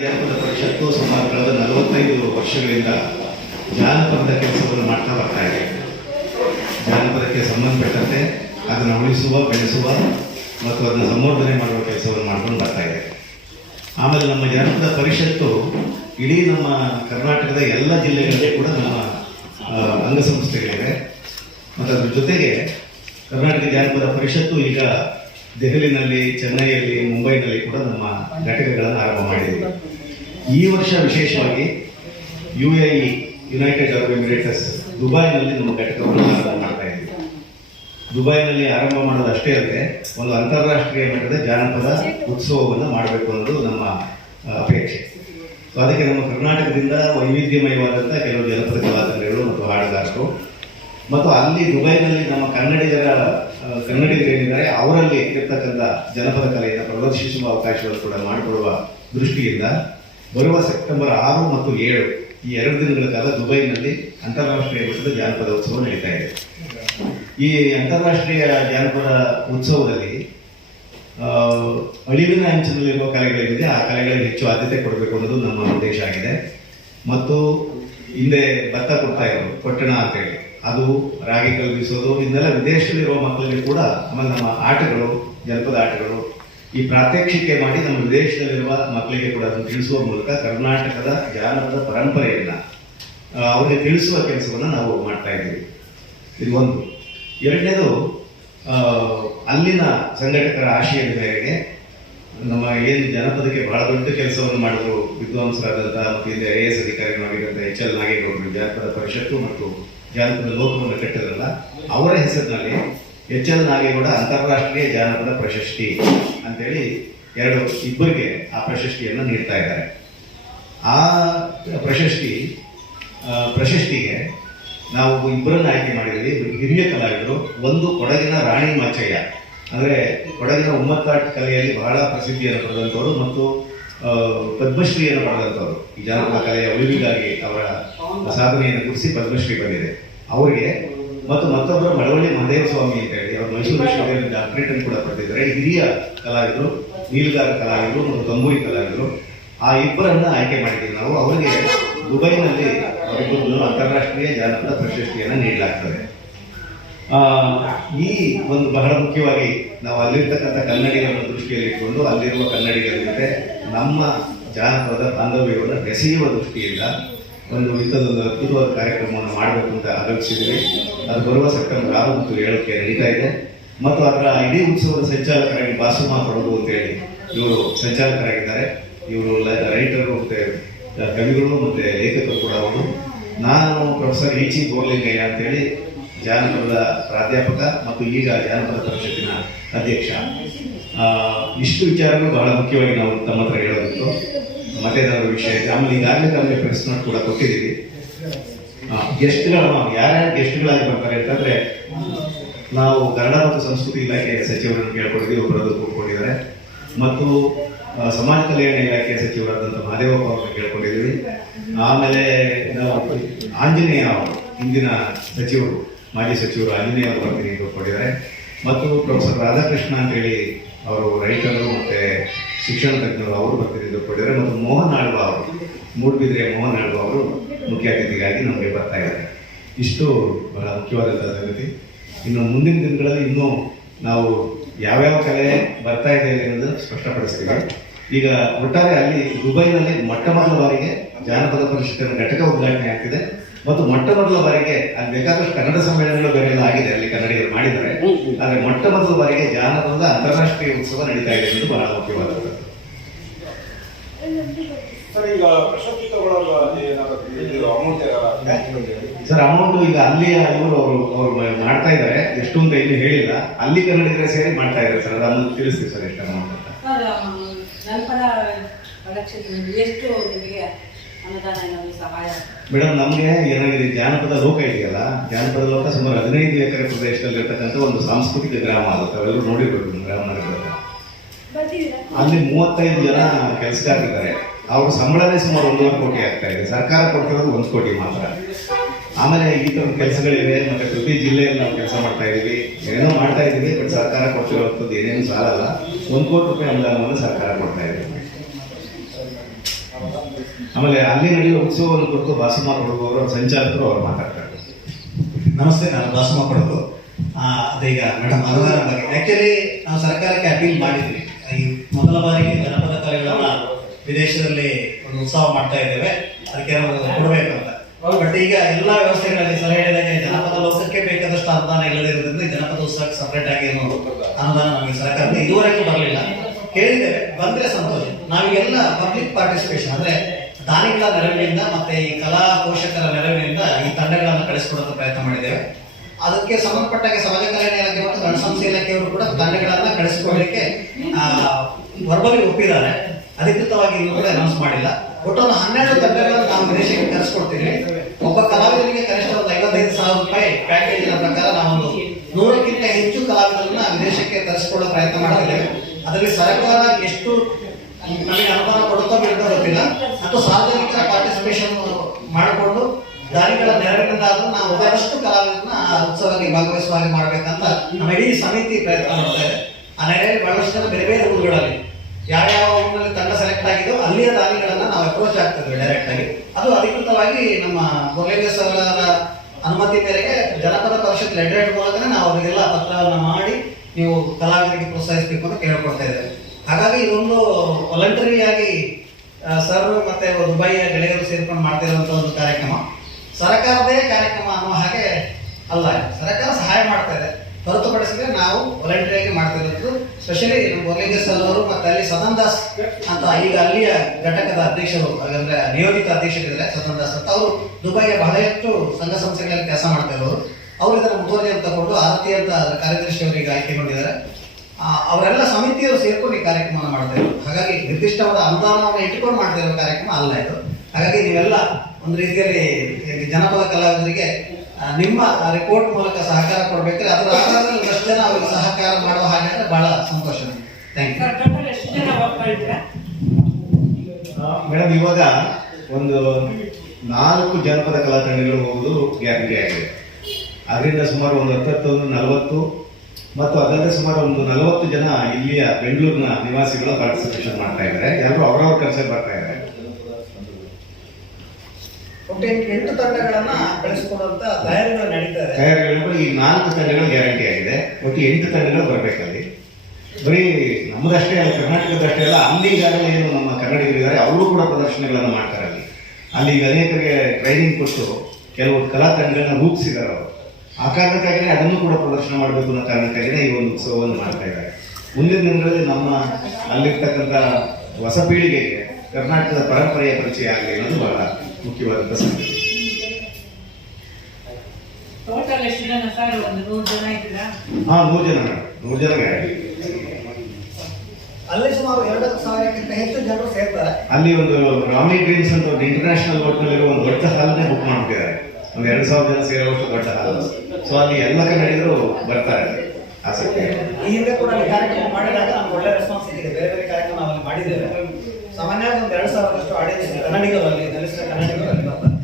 ಜಾನಪದ ಪರಿಷತ್ತು ಸುಮಾರು ಕಳೆದ ನಲವತ್ತೈದು ವರ್ಷಗಳಿಂದ ಜಾನಪದ ಕೆಲಸವನ್ನು ಮಾಡ್ತಾ ಬರ್ತಾ ಇದೆ. ಜಾನಪದಕ್ಕೆ ಸಂಬಂಧಪಟ್ಟಂತೆ ಅದನ್ನು ಉಳಿಸುವ, ಬೆಳೆಸುವ ಮತ್ತು ಅದನ್ನು ಸಂವರ್ಧನೆ ಮಾಡುವ ಕೆಲಸವನ್ನು ಮಾಡ್ಕೊಂಡು ಬರ್ತಾ ಇದೆ. ಆಮೇಲೆ ನಮ್ಮ ಜಾನಪದ ಪರಿಷತ್ತು ಇಡೀ ನಮ್ಮ ಕರ್ನಾಟಕದ ಎಲ್ಲ ಜಿಲ್ಲೆಗಳಲ್ಲಿ ಕೂಡ ನಮ್ಮ ಅಂಗಸಂಸ್ಥೆಗಳಿವೆ. ಮತ್ತು ಅದ್ರ ಜೊತೆಗೆ ಕರ್ನಾಟಕ ಜಾನಪದ ಪರಿಷತ್ತು ಈಗ ದೆಹಲಿನಲ್ಲಿ, ಚೆನ್ನೈಯಲ್ಲಿ, ಮುಂಬೈನಲ್ಲಿ ಕೂಡ ನಮ್ಮ ಘಟಕಗಳನ್ನು ಆರಂಭ ಮಾಡಿದ್ದೀವಿ ಈ ವರ್ಷ ವಿಶೇಷವಾಗಿ U A United Arab Emirates ದುಬೈನಲ್ಲಿ ನಮ್ಮ ಘಟಕವನ್ನು ಮಾಡ್ತಾ ಇದ್ದೀವಿ. ದುಬೈನಲ್ಲಿ ಆರಂಭ ಮಾಡೋದು ಅಷ್ಟೇ ಅಲ್ಲದೆ ಒಂದು ಅಂತಾರಾಷ್ಟ್ರೀಯ ಮಟ್ಟದ ಜಾನಪದ ಉತ್ಸವವನ್ನು ಮಾಡಬೇಕು ಅನ್ನೋದು ನಮ್ಮ ಅಪೇಕ್ಷೆ. ಸೊ ಅದಕ್ಕೆ ನಮ್ಮ ಕರ್ನಾಟಕದಿಂದ ವೈವಿಧ್ಯಮಯವಾದಂಥ ಕೆಲವು ಜನಪದ ಕಲಾವಿದರುಗಳು ಮತ್ತು ಹಾಡುಗಾರರು. ಮತ್ತು ಅಲ್ಲಿ ದುಬೈನಲ್ಲಿ ನಮ್ಮ ಕನ್ನಡಿಗರ ಕನ್ನಡಿಗರೇನಿದ್ದಾರೆ ಅವರಲ್ಲಿ ಇರ್ತಕ್ಕಂಥ ಜನಪದ ಕಲೆಯನ್ನು ಪ್ರದರ್ಶಿಸುವ ಅವಕಾಶವನ್ನು ಕೂಡ ಮಾಡಿಕೊಡುವ ದೃಷ್ಟಿಯಿಂದ ಬರುವ ಸೆಪ್ಟೆಂಬರ್ ಆರು ಮತ್ತು ಏಳು ಈ ಎರಡು ದಿನಗಳ ಕಾಲ ದುಬೈನಲ್ಲಿ ಅಂತಾರಾಷ್ಟ್ರೀಯ ಮಟ್ಟದ ಜಾನಪದ ಉತ್ಸವ ನಡೀತಾ ಇದೆ. ಈ ಅಂತಾರಾಷ್ಟ್ರೀಯ ಜಾನಪದ ಉತ್ಸವದಲ್ಲಿ ಅಳಿವಿನ ಅಂಚಿನಲ್ಲಿರುವ ಕಲೆಗಳಿದೆ ಆ ಕಲೆಗಳಿಗೆ ಹೆಚ್ಚು ಆದ್ಯತೆ ಕೊಡಬೇಕು ಅನ್ನೋದು ನಮ್ಮ ಉದ್ದೇಶ ಆಗಿದೆ. ಮತ್ತು ಹಿಂದೆ ಭತ್ತ ಕೊಡ್ತಾ ಇದ್ರು ಪಟ್ಟಣ ಅಂತೇಳಿ. ಅದು ರಾಗಿ ಕಲ್ಪಿಸೋದು ಇದನ್ನೆಲ್ಲ ವಿದೇಶದಲ್ಲಿರುವ ಮಕ್ಕಳಿಗೆ ಕೂಡ ಆಮೇಲೆ ನಮ್ಮ ಆಟಗಳು, ಜನಪದ ಆಟಗಳು ಈ ಪ್ರಾತ್ಯಕ್ಷಿಕೆ ಮಾಡಿ ನಮ್ಮ ದೇಶದಲ್ಲಿರುವ ಮಕ್ಕಳಿಗೆ ಕೂಡ ಅದನ್ನು ತಿಳಿಸುವ ಮೂಲಕ ಕರ್ನಾಟಕದ ಜಾನಪದ ಪರಂಪರೆಯನ್ನು ಅವರಿಗೆ ತಿಳಿಸುವ ಕೆಲಸವನ್ನು ನಾವು ಮಾಡ್ತಾ ಇದ್ದೀವಿ. ಇದು ಒಂದು. ಎರಡನೇದು ಅಲ್ಲಿನ ಸಂಘಟಕರ ಆಶಯದ ಮೇರೆಗೆ ನಮ್ಮ ಏನು ಜನಪದಕ್ಕೆ ಬಹಳ ದೊಡ್ಡ ಕೆಲಸವನ್ನು ಮಾಡಿದ್ರು ವಿದ್ವಾಂಸರಾದಂಥ ಮತ್ತು ಹಿಂದೆ ಐ ಎಸ್ ಅಧಿಕಾರಿಗಳಾಗಿರುವಂಥ ಎಚ್ ಎಲ್ ನಾಗೇಗೌಡರು, ಜಾನಪದ ಪರಿಷತ್ತು ಮತ್ತು ಜಾನಪದ ಲೋಕವನ್ನು ಕಟ್ಟಿದ್ರಲ್ಲ, ಅವರ ಹೆಸರಿನಲ್ಲಿ ಎಚ್ ಎಲ್ ನಾಗೇಗೌಡ ಅಂತಾರಾಷ್ಟ್ರೀಯ ಜಾನಪದ ಪ್ರಶಸ್ತಿ ಅಂತೇಳಿ ಎರಡು ಇಬ್ಬರಿಗೆ ಆ ಪ್ರಶಸ್ತಿಯನ್ನು ನೀಡ್ತಾ ಇದ್ದಾರೆ. ಆ ಪ್ರಶಸ್ತಿ ಪ್ರಶಸ್ತಿಗೆ ನಾವು ಇಬ್ಬರನ್ನು ಆಯ್ಕೆ ಮಾಡಿದ್ವಿ ಹಿರಿಯ ಕಲಾವಿದರು, ಒಂದು ಕೊಡಗಿನ ರಾಣಿ ಮಾಚಯ್ಯ ಅಂದರೆ ಕೊಡಗಿನ ಉಮ್ಮತ್ತಾಟ ಕಲೆಯಲ್ಲಿ ಬಹಳ ಪ್ರಸಿದ್ಧಿಯನ್ನು ಪಡೆದಂಥವರು ಮತ್ತು ಪದ್ಮಶ್ರೀಯನ್ನು ಪಡೆದಂಥವರು. ಈ ಜಾನಪದ ಕಲೆಯ ಉಳಿವಿಗಾಗಿ ಅವರ ಸಾಧನೆಯನ್ನು ಕುರಿಸಿ ಪದ್ಮಶ್ರೀ ಬಂದಿದೆ. ಅವರಿಗೆ ಮತ್ತು ಮತ್ತೊಬ್ಬರು ಮಳವಳ್ಳಿ ಮಹದೇವ ಸ್ವಾಮಿ ಅಂತ ಹೇಳಿ ಅವರು ಮೈಸೂರು ವಿಶ್ವವಿದ್ಯಾಲಯದ ಡಾಕ್ಟರೇಟ್ ಕೂಡ ಪಡೆದಿದ್ದಾರೆ. ಹಿರಿಯ ಕಲಾವಿದರು ನೀಲಗಾರ ಕಲಾವಿದರು ಮತ್ತು ತಂಬೂರಿ ಕಲಾವಿದರು ಆ ಇಬ್ಬರನ್ನ ಆಯ್ಕೆ ಮಾಡಿದ್ದೀವಿ ನಾವು. ಅವರಿಗೆ ದುಬೈನಲ್ಲಿ ಅವರಿಗೊಂದು ಅಂತಾರಾಷ್ಟ್ರೀಯ ಜಾನಪದ ಪ್ರಶಸ್ತಿಯನ್ನು ನೀಡಲಾಗ್ತದೆ. ಆ, ಈ ಒಂದು ಬಹಳ ಮುಖ್ಯವಾಗಿ ನಾವು ಅಲ್ಲಿರ್ತಕ್ಕಂಥ ಕನ್ನಡಿಗರನ್ನು ದೃಷ್ಟಿಯಲ್ಲಿಟ್ಟುಕೊಂಡು ಅಲ್ಲಿರುವ ಕನ್ನಡಿಗರ ಜೊತೆ ನಮ್ಮ ಜಾನಪದ ಬಾಂಧವ್ಯವನ್ನು ಬೆಸೆಯುವ ದೃಷ್ಟಿಯಿಂದ ಒಂದು ಇಂಥದ್ದೊಂದು ಅದ್ಭುತವಾದ ಕಾರ್ಯಕ್ರಮವನ್ನು ಮಾಡಬೇಕು ಅಂತ ಆಲೋಚಿಸಿದ್ವಿ ಅದು ಬರುವ ಸೆಪ್ಟೆಂಬರ್ ಆರು ಮತ್ತು ಏಳಕ್ಕೆ ನಡೀತಾ ಇದೆ. ಮತ್ತು ಅದರ ಇಡೀ ಉತ್ಸವದ ಸಂಚಾಲಕರಾಗಿ ಭಾಷಣ ಕೊಡಗು ಅಂತೇಳಿ ಇವರು ಸಂಚಾಲಕರಾಗಿದ್ದಾರೆ. ಇವರು ರೈಟರು ಮತ್ತು ಕವಿಗಳು ಮತ್ತೆ ಲೇಖಕರು ಕೂಡ ಅವರು. ನಾನು ಪ್ರೊಫೆಸರ್ ಈಚಿ ಗೋರ್ಲಿಂಗಯ್ಯ ಅಂತೇಳಿ ಜಾನಪದ ಪ್ರಾಧ್ಯಾಪಕ ಮತ್ತು ಈಗ ಜಾನಪದ ಪರಿಷತ್ತಿನ ಅಧ್ಯಕ್ಷ. ಇಷ್ಟು ವಿಚಾರಗಳು ಬಹಳ ಮುಖ್ಯವಾಗಿ ನಾವು ತಮ್ಮ ಹತ್ರ ಹೇಳೋದಿತ್ತು. ಮತದಾರರ ವಿಷಯ ಇದೆ ಆಮೇಲೆ ಈಗಾಗಲೇ ತಮಗೆ ಪ್ರೆಸ್ ನೋಟ್ ಕೂಡ ಕೊಟ್ಟಿದ್ದೀವಿ. ಗೆಸ್ಟ್ಗಳು ಯಾರ್ಯಾರು ಗೆಸ್ಟ್ಗಳಾಗಿ ಬರ್ತಾರೆ ಅಂತಂದ್ರೆ, ನಾವು ಕನ್ನಡ ಮತ್ತು ಸಂಸ್ಕೃತಿ ಇಲಾಖೆ ಸಚಿವರನ್ನು ಕೇಳ್ಕೊಂಡಿದ್ದೀವಿ, ಒಬ್ಬರದ್ದು ಕೂತ್ಕೊಂಡಿದ್ದಾರೆ ಮತ್ತು ಸಮಾಜ ಕಲ್ಯಾಣ ಇಲಾಖೆ ಸಚಿವರಾದಂಥ ಮಹದೇವಪ್ಪ ಅವರನ್ನು ಕೇಳ್ಕೊಂಡಿದ್ದೀವಿ. ಆಮೇಲೆ ನಾವು ಆಂಜನೇಯ ಅವರು ಹಿಂದಿನ ಸಚಿವರು, ಮಾಜಿ ಸಚಿವರು ಆಂಜನೇಯ ಅವರು ಬರ್ತೀನಿ ಕೊಟ್ಟಿದ್ದಾರೆ. ಮತ್ತು ಪ್ರೊಫೆಸರ್ ರಾಧಾಕೃಷ್ಣ ಅಂತೇಳಿ ಅವರು ರೈತರು ಮತ್ತೆ ಶಿಕ್ಷಣ ತಜ್ಞರು ಅವರು ಬರ್ತಿದ್ದು ಕೊಟ್ಟಿದ್ದಾರೆ ಮತ್ತು ಮೋಹನ್ ಆಳ್ವ ಅವರು. ಮೂಡುಬಿದ್ರೆ ಮೋಹನ್ ಆಳ್ವ ಅವರು ಮುಖ್ಯ ಅತಿಥಿಗಾಗಿ ನಮಗೆ ಬರ್ತಾ ಇದ್ದಾರೆ. ಇಷ್ಟು ಬಹಳ ಮುಖ್ಯವಾದಂಥ ಸಂಗತಿ. ಇನ್ನು ಮುಂದಿನ ದಿನಗಳಲ್ಲಿ ಇನ್ನೂ ನಾವು ಯಾವ್ಯಾವ ಕಲೆ ಬರ್ತಾ ಇದೆ ಅನ್ನೋದನ್ನು ಸ್ಪಷ್ಟಪಡಿಸ್ತೀವಿ. ಈಗ ಒಟ್ಟಾರೆ ಅಲ್ಲಿ ದುಬೈನಲ್ಲಿ ಮೊಟ್ಟ ಮೊದಲ ಬಾರಿಗೆ ಜಾನಪದ ಪರಿಷತ್ತಿನ ಘಟಕ ಉದ್ಘಾಟನೆ ಆಗ್ತಿದೆ. ಮತ್ತು ಮೊಟ್ಟ ಮೊದಲ ಬಾರಿಗೆ ಅಲ್ಲಿ ಬೇಕಾದಷ್ಟು ಕನ್ನಡ ಸಮ್ಮೇಳನಗಳು ಬೇರೆಲ್ಲ ಆಗಿದೆ. ಅಲ್ಲಿ ಕನ್ನಡಿಗರು ಮಾಡಿದ್ದಾರೆ. ಆದರೆ ಮೊಟ್ಟ ಮೊದಲ ಬಾರಿಗೆ ಜಾನಪದ ಅಂತಾರಾಷ್ಟ್ರೀಯ ಉತ್ಸವ ನಡೀತಾ ಇದೆ ಎಂದು ಬಹಳ ಮುಖ್ಯವಾದದ್ದು. ಸರ್ ಈಗ ಪ್ರಶಸ್ತಿ ತಗೊಳ್ಳೋದು ಅಮೌಂಟ್ ಸರ್ ಅಮೌಂಟ್ ಈಗ ಅಲ್ಲಿ ಇವರು ಅವರು ಅವರು ಮಾಡ್ತಾ ಇದಾರೆ. ಎಷ್ಟು ಅಂತ ಇಲ್ಲಿ ಹೇಳಿಲ್ಲ. ಅಲ್ಲಿ ಕನ್ನಡಿಗರ ಸೇರಿ ಮಾಡ್ತಾ ಇದಾರೆ ಸರ್. ಅದನ್ನು ತಿಳಿಸಿ ಸರ್ ಎಷ್ಟು ಅಮೌಂಟ್ ಅಂತ. ಎಷ್ಟು ನಿಮಗೆ ಮೇಡಮ್ ನಮಗೆ ಏನಾಗಿದೆ ಜಾನಪದ ಲೋಕ ಇದೆಯಲ್ಲ ಜಾನಪದ ಲೋಕ ಸುಮಾರು ಹದಿನೈದು ಎಕರೆ ಪ್ರದೇಶದಲ್ಲಿರ್ತಕ್ಕಂಥ ಒಂದು ಸಾಂಸ್ಕೃತಿಕ ಗ್ರಾಮ ಆಗುತ್ತೆ. ಅವೆಲ್ಲರೂ ನೋಡಿರ್ಬೇಕು ಗ್ರಾಮ ನಗರದಲ್ಲಿ. ಅಲ್ಲಿ ಮೂವತ್ತೈದು ಜನ ಕೆಲಸಗಾರರಿದ್ದಾರೆ. ಅವ್ರ ಸಂಬಳನೇ ಸುಮಾರು ಒಂದೂವರೆ ಕೋಟಿ ಆಗ್ತಾ ಇದೆ. ಸರ್ಕಾರ ಕೊಟ್ಟಿರೋದು ಒಂದು ಕೋಟಿ ಮಾತ್ರ. ಆಮೇಲೆ ಈ ಥರದ ಕೆಲಸಗಳಿವೆ, ಮತ್ತೆ ಪ್ರತಿ ಜಿಲ್ಲೆಯಲ್ಲಿ ನಾವು ಕೆಲಸ ಮಾಡ್ತಾ ಇದ್ದೀವಿ. ಏನೋ ಮಾಡ್ತಾ ಇದ್ದೀವಿ, ಬಟ್ ಸರ್ಕಾರ ಕೊಡ್ತಿರೋಂಥದ್ದು ಏನೇನು ಸಾಲಲ್ಲ. ಒಂದು ಕೋಟಿ ರೂಪಾಯಿ ಅನುದಾನವನ್ನು ಸರ್ಕಾರ ಕೊಡ್ತಾ ಇದೆ. ಆಮೇಲೆ ಅಲ್ಲಿ ನಡೆಯುವ ಉತ್ಸವವನ್ನು ಕೊಟ್ಟು ಬಾಸುಮ ಕೊಡುವವರು ಸಂಚಾಲಕರು ಅವರು ಮಾತಾಡ್ತಾರೆ. ನಮಸ್ತೆ, ನಾನು ಬಾಸುಮ ಕೊಡೋದು ಅದೀಗ ಮೇಡಮ್, ಅನುದಾನ ಬಗ್ಗೆ. ಆ್ಯಕ್ಚುಲಿ ನಾವು ಸರ್ಕಾರಕ್ಕೆ ಅಪೀಲ್ ಮಾಡಿದ್ವಿ. ಮೊದಲ ಬಾರಿಗೆ ಜನಪದ ಕಲೆಗಳನ್ನ ವಿದೇಶದಲ್ಲಿ ಒಂದು ಉತ್ಸವ ಮಾಡ್ತಾ ಇದ್ದೇವೆ. ಅದಕ್ಕೆ ಅಂತ. ಬಟ್ ಈಗ ಎಲ್ಲಾ ವ್ಯವಸ್ಥೆಗಳಲ್ಲಿ ಸಲಹೆ ಹೇಳಿದಾಗೆ ಜನಪದ ಉತ್ಸವಕ್ಕೆ ಬೇಕಾದಷ್ಟು ಅನುದಾನ ಇಲ್ಲದಿರೋದ್ರಿಂದ ಜನಪದ ಉತ್ಸವಕ್ಕೆ ಸಪರೇಟ್ ಆಗಿ ಅನುದಾನ ನಮಗೆ ಸರ್ಕಾರದ ಇದುವರೆಗೂ ಬರಲಿಲ್ಲ. ಕೇಳಿದ್ದೇವೆ. ಬಂದ್ರೆ ಸಂತೋಷ. ನಾವೀಗೆಲ್ಲ ಪಬ್ಲಿಕ್ ಪಾರ್ಟಿಸಿಪೇಷನ್ ಅಂದ್ರೆ ದಾನಿಗಳ ನೆರವಿನಿಂದ ಮತ್ತೆ ಈ ಕಲಾ ಪೋಷಕರ ನೆರವಿನಿಂದ ಈ ತಂಡಗಳನ್ನು ಕಳಿಸ್ಕೊಡೋಕೆ ಪ್ರಯತ್ನ ಮಾಡಿದ್ದೇವೆ. ಅದಕ್ಕೆ ಸಂಬಂಧಪಟ್ಟಾಗೆ ಸಮಾಜ ಕಲ್ಯಾಣ ಇಲಾಖೆ ಮತ್ತು ಗಣಸಂಸ್ಥೆ ಇಲಾಖೆಯವರು ಕೂಡ ತಂಡಗಳನ್ನ ಕಳಿಸಿಕೊಳ್ಳಲಿಕ್ಕೆ ವರ್ಬಲಿ ಒಪ್ಪಿದ್ದಾರೆ. ಅಧಿಕೃತವಾಗಿ ಇನ್ನೂ ಕೂಡ ಅನೌನ್ಸ್ ಮಾಡಿಲ್ಲ. ಒಟ್ಟು ಒಂದು ಹನ್ನೆರಡು ತಂಡಗಳನ್ನು ನಾವು ವಿದೇಶಕ್ಕೆ ಕರೆಸ್ಕೊಡ್ತೀವಿ ಒಬ್ಬ ಕಲಾವಿದರಿಗೆ ಕನಿಷ್ಠ ಒಂದು ಐವತ್ತೈದು ಸಾವಿರ ರೂಪಾಯಿ ಪ್ಯಾಕೇಜಿನ ಪ್ರಕಾರ ನಾವೊಂದು ನೂರಕ್ಕಿಂತ ಹೆಚ್ಚು ಕಲಾವಿದರನ್ನ ವಿದೇಶಕ್ಕೆ ತರಿಸ್ಕೊಳ್ಳೋ ಪ್ರಯತ್ನ ಮಾಡ್ತಿದ್ದೇವೆ. ಅದರಲ್ಲಿ ಸರ್ಕಾರ ಎಷ್ಟು ನಮಗೆ ಅನುದಾನ ಕೊಡುತ್ತೋ ಬಿಡುತ್ತೋ ಗೊತ್ತಿಲ್ಲ. ಅಥವಾ ಸಾರ್ವಜನಿಕರ ಪಾರ್ಟಿಸಿಪೇಷನ್ ಮಾಡಿಕೊಂಡು ದಾನಿಗಳ ನೆರವಿನಿಂದ ಆದ್ರೂ ನಾವು ಬಹಳಷ್ಟು ಕಲಾವಿದರನ್ನ ಉತ್ಸವಕ್ಕೆ ಭಾಗವಹಿಸುವ ಹಾಗೆ ಮಾಡ್ಬೇಕಂತ ನಮ್ಮ ಇಡೀ ಸಮಿತಿ ಪ್ರಯತ್ನ ಮಾಡ್ತಾ ಇದೆ. ಆ ನೆಲೆಯಲ್ಲಿ ಬಹಳಷ್ಟು ಜನ ಬೇರೆ ಬೇರೆ ಊರುಗಳಲ್ಲಿ ಯಾವ್ಯಾವ ಊರಿನಲ್ಲಿ ತಂಡ ಸೆಲೆಕ್ಟ್ ಆಗಿದೋ ಅಲ್ಲಿಯ ದಾನಿಗಳನ್ನ ನಾವು ಅಪ್ರೋಚ್ ಆಗ್ತದೆ ಡೈರೆಕ್ಟ್ ಆಗಿ. ಅದು ಅಧಿಕೃತವಾಗಿ ನಮ್ಮ ಮುರಳೀಧರ ಅನುಮತಿ ಮೇರೆಗೆ ಜನಪದ ಪರಿಷತ್ ಲೆಟರ್ ಮೂಲಕನೇ ನಾವು ಅವರಿಗೆಲ್ಲ ಪತ್ರವನ್ನು ಮಾಡಿ ನೀವು ಕಲಾವಿದರಿಗೆ ಪ್ರೋತ್ಸಾಹಿಸಬೇಕು ಅಂತ ಕೇಳ್ಕೊಳ್ತಾ ಇದ್ದೇವೆ. ಹಾಗಾಗಿ ಇದೊಂದು ವಾಲಂಟರಿ ಆಗಿ ಸರ್ ಮತ್ತೆ ದುಬೈಯ ಗೆಳೆಯರು ಸೇರ್ಕೊಂಡು ಮಾಡ್ತಿರುವಂತ ಒಂದು ಕಾರ್ಯಕ್ರಮ. ಸರ್ಕಾರದೇ ಕಾರ್ಯಕ್ರಮ ಅನ್ನೋ ಹಾಗೆ ಅಲ್ಲ. ಸರ್ಕಾರ ಸಹಾಯ ಮಾಡ್ತಾ ಇದೆ. ಹೊರತುಪಡಿಸಿದ್ರೆ ನಾವು ವಾಲಂಟಿಯರ್ ಮಾಡ್ತಿರೋದು ಸ್ಪೆಷಲಿ ನಮ್ಮ ಸರ್ ಅವರು ಮತ್ತೆ ಅಲ್ಲಿ ಸದನ್ ದಾಸ್ ಅಂತ ಈಗ ಅಲ್ಲಿಯ ಘಟಕದ ಅಧ್ಯಕ್ಷರು, ಹಾಗಂದ್ರೆ ನಿಯೋಜಿತ ಅಧ್ಯಕ್ಷರಿದ್ದಾರೆ ಸದನ್ ದಾಸ್ ಅಂತ. ಅವರು ದುಬೈಗೆ ಬಹಳಷ್ಟು ಸಂಘ ಸಂಸ್ಥೆಗಳಲ್ಲಿ ಕೆಲಸ ಮಾಡ್ತಾ ಇರೋರು. ಅವರು ಇದರ ಮುತುವರ್ಜಿಯನ್ನು ತಗೊಂಡು ಆರತಿ ಅಂತ ಕಾರ್ಯದರ್ಶಿಯವರಿಗೆ ಆಯ್ಕೆಗೊಂಡಿದ್ದಾರೆ ಅವರೆಲ್ಲ ಸಮಿತಿಯವರು ಸೇರ್ಕೊಂಡು ಈ ಕಾರ್ಯಕ್ರಮವನ್ನು ಮಾಡ್ತಾ ಇದ್ರು ಹಾಗಾಗಿ ನಿರ್ದಿಷ್ಟವಾದ ಅನುದಾನವನ್ನು ಇಟ್ಟುಕೊಂಡು ಮಾಡ್ತಾ ಇರೋ ಕಾರ್ಯಕ್ರಮ ಅಲ್ಲ ಇದು. ಹಾಗಾಗಿ ನೀವೆಲ್ಲ ಒಂದು ರೀತಿಯಲ್ಲಿ ಜನಪದ ಕಲಾವಿದರಿಗೆ ನಿಮ್ಮ ರಿಪೋರ್ಟ್ ಮೂಲಕ ಸಹಕಾರ ಕೊಡ್ಬೇಕಾದ್ರೆ ಅದರ ಆಧಾರದಲ್ಲಿ ಒಂದಷ್ಟು ಜನ ಅವರಿಗೆ ಸಹಕಾರ ಮಾಡುವ ಹಾಗೆ ಅಂದ್ರೆ ಬಹಳ ಸಂತೋಷ ಥ್ಯಾಂಕ್ ಯು ಮೇಡಮ್ ಇವಾಗ ಒಂದು ನಾಲ್ಕು ಜನಪದ ಕಲಾ ತಂಡಗಳು ಹೋಗುವುದು ಗ್ಯಾರಂಟಿ ಆಗಿದೆ. ಅದರಿಂದ ಸುಮಾರು ಒಂದು ಹತ್ತತ್ತು ಒಂದು ನಲವತ್ತು ಮತ್ತು ಅದಲ್ಲದೆ ಸುಮಾರು ಒಂದು ನಲವತ್ತು ಜನ ಇಲ್ಲಿಯ ಬೆಂಗಳೂರಿನ ನಿವಾಸಿಗಳು ಪಾರ್ಟಿಸಿಪೇಷನ್ ಮಾಡ್ತಾ ಇದ್ದಾರೆ. ಎಲ್ಲರೂ ಅವರವ್ರ ಕೆಲಸ ಬರ್ತಾ ಇದ್ದಾರೆ. ಒಟ್ಟು ಎಂಟು ತಂಡಗಳನ್ನ ಬೆಳೆಸ್ಕೊಡುವಂತ ತಯಾರಿಗಳು ನಡೀತಾ ಇದೆ. ತಯಾರಿಗಳು ಈ ನಾಲ್ಕು ತಂಡಗಳು ಗ್ಯಾರಂಟಿ ಆಗಿದೆ. ಒಟ್ಟು ಎಂಟು ತಂಡಗಳು ಬರಬೇಕಲ್ಲಿ. ಬರೀ ನಮ್ಮದಷ್ಟೇ ಅಲ್ಲ, ಕರ್ನಾಟಕದಷ್ಟೇ ಅಲ್ಲ ಅಲ್ಲಿ ಈಗಾಗಲೇ ಏನು ನಮ್ಮ ಕನ್ನಡಿಗರಿದ್ದಾರೆ, ಅವರು ಕೂಡ ಪ್ರದರ್ಶನಗಳನ್ನು ಮಾಡ್ತಾರೆ ಅಲ್ಲಿ. ಅಲ್ಲಿ ಈಗ ಅನೇಕರಿಗೆ ಟ್ರೈನಿಂಗ್ ಕೊಟ್ಟು ಕೆಲವು ಕಲಾ ತಂಡಗಳನ್ನ ರೂಪಿಸಿದ್ದಾರೆ ಅವರು. ಆ ಕಾರಣಕ್ಕಾಗಿ ಅದನ್ನು ಕೂಡ ಪ್ರದರ್ಶನ ಮಾಡಬೇಕು ಅನ್ನೋ ಕಾರಣಕ್ಕಾಗಿಯೇ ಈ ಒಂದು ಉತ್ಸವವನ್ನು ಮಾಡ್ತಾ ಇದ್ದಾರೆ. ಮುಂದಿನ ದಿನಗಳಲ್ಲಿ ನಮ್ಮ ಅಲ್ಲಿರ್ತಕ್ಕಂಥ ಹೊಸ ಪೀಳಿಗೆಗೆ ಕರ್ನಾಟಕದ ಪರಂಪರೆಯ ಪರಿಚಯ ಆಗಲಿ ಅನ್ನೋದು ಬಹಳ ಮುಖ್ಯವಾದಂಥ ಸಂಗತಿ. ಟೋಟಲ್ ಎಷ್ಟು ಜನ ಸರ್? ಒಂದು ನೂರು ಜನ ಇದ್ದೀರಾ? ಹಾ ನೂರು ಜನ ನೂರು ಜನ ಅಲ್ಲಿ ಸುಮಾರು ಎರಡು ಸಾವಿರಕ್ಕಿಂತ ಹೆಚ್ಚು ಜನರು ಸೇರ್ತಾರೆ. ಅಲ್ಲಿ ಒಂದು ರಾಮಿ ಗ್ರೀನ್ಸ್ ಅಂತ ಒಂದು ಇಂಟರ್ನ್ಯಾಷನಲ್ ಇರುವ ಒಂದು ದೊಡ್ಡ ಹಾಲ್ನೇ ಬುಕ್ ಮಾಡ್ತಿದ್ದಾರೆ. ಒಂದು ಎರಡು ಸಾವಿರ ಜನ ಸೇರುವಷ್ಟು ದೊಡ್ಡ ಹಾಲ್ ಸೊ ಅಲ್ಲಿ ಎಲ್ಲ ಕನ್ನಡಿಗರು ಬರ್ತಾರೆ. ಆಸಕ್ತಿ. ಈ ಹಿಂದೆ ಕೂಡ ಅಲ್ಲಿ ಕಾರ್ಯಕ್ರಮ ಮಾಡಿದಾಗ ನಮ್ಗೆ ಒಳ್ಳೆ ರೆಸ್ಪಾನ್ಸ್ ಸಿಕ್ಕಿದೆ. ಬೇರೆ ಬೇರೆ ಕಾರ್ಯಕ್ರಮ ಅಲ್ಲಿ ಮಾಡಿದ್ದೇವೆ. ಸಾಮಾನ್ಯವಾಗಿ ಒಂದು ಎರಡು ಸಾವಿರದಷ್ಟು ಆಡಿಯನ್ಸ್ ಕನ್ನಡಿಗರು ಅಲ್ಲಿ ನೆಲೆಸಿದ ಕನ್ನಡಿಗರು ಅಲ್ಲಿ ಬರ್ತಾರೆ